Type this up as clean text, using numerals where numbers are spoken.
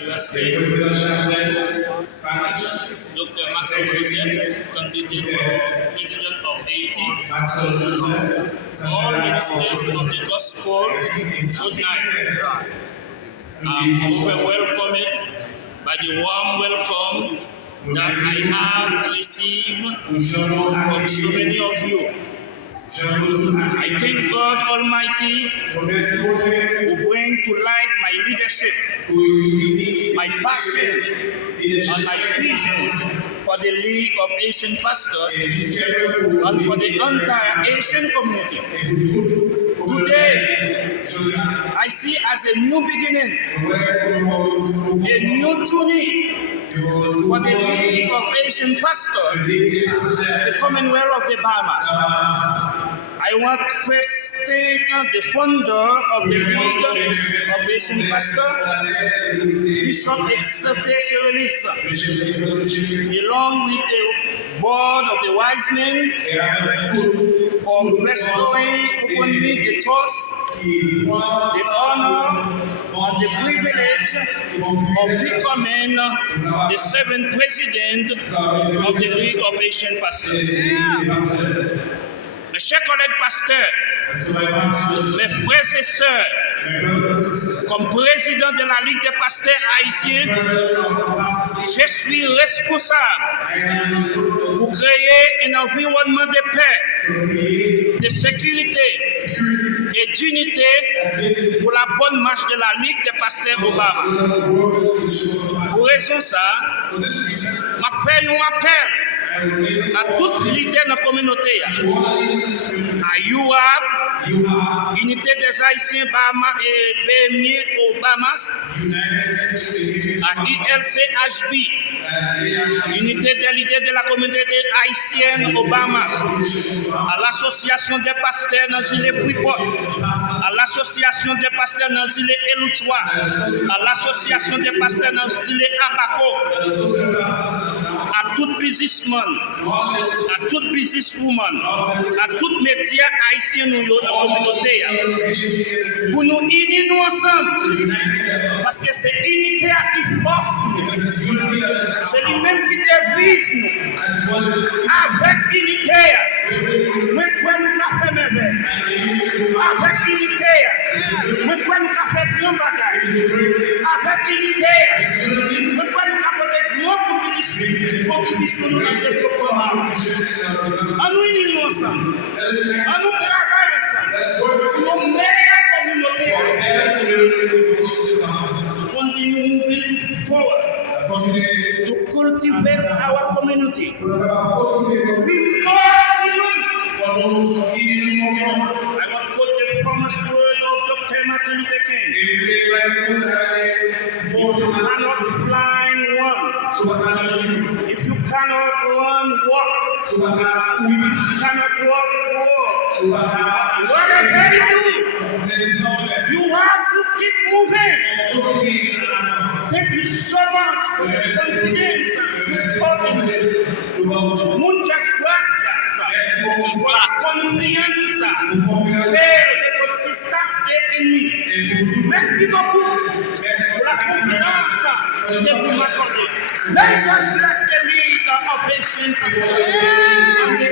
USA, Dr. Maxwell Joseph, candidate for President of Haiti, all ministers of the gospel tonight are welcomed by the warm welcome that I have received from so many of you. I thank God Almighty who bring to light my leadership, my passion, and my vision for the League of Asian Pastors and for the entire Asian community. Today, I see as a new beginning, a new journey for the League of Asian Pastors, the Commonwealth of the Bahamas. I want to first thank the founder of the League of Asian Pastors, Bishop Exaltation Elisa, along with the board of the wise men, for bestowing upon me the trust, the honor, and the privilege of becoming the 7th president of the League of Asian Pastors. Mes chers collègues pasteurs, mes frères et sœurs, comme président de la Ligue des pasteurs haïtiens, je suis responsable pour créer un environnement de paix, de sécurité et d'unité pour la bonne marche de la Ligue des pasteurs au Bahamas. Pour raison ça, m'a fait un appel à tout leader de la communauté, à UAP, Unité des Haïtiens Bahamas et BMI au Bahamas, à ILCHB, Unité des leaders de la communauté haïtienne au Bahamas, à l'Association des pasteurs dans l'île Freeport, à l'Association des pasteurs dans l'île Elouchoua, à l'Association des pasteurs dans l'île Abaco, à tout businessman, à toute businesswoman, à tout média haïtien nous dans la communauté, pour nous unir nous ensemble, parce que c'est l'unité qui force nous, c'est lui-même qui divise nous, avec unité, mais quoi nous faire merveille, avec unité, mais quoi nous faire grand bagage, avec unité, mais quoi nous faire grand contribution nous dans le développement. En nous unir ensemble, en nous travailler ensemble, pour une meilleure communauté haïtienne. Continue moving forward to cultivate our community. We must unite. I want to quote the famous word of Dr. Martin Luther King. If you cannot fly, run. If you cannot run, walk. If you cannot walk, whatever you do, you have to keep moving. Thank you so much for your confidence you've given me. Muchas gracias por la confianza que depositaste en mí. Merci beaucoup pour la confiance que vous m'accordez. May God bless the League of Asian Pastors and the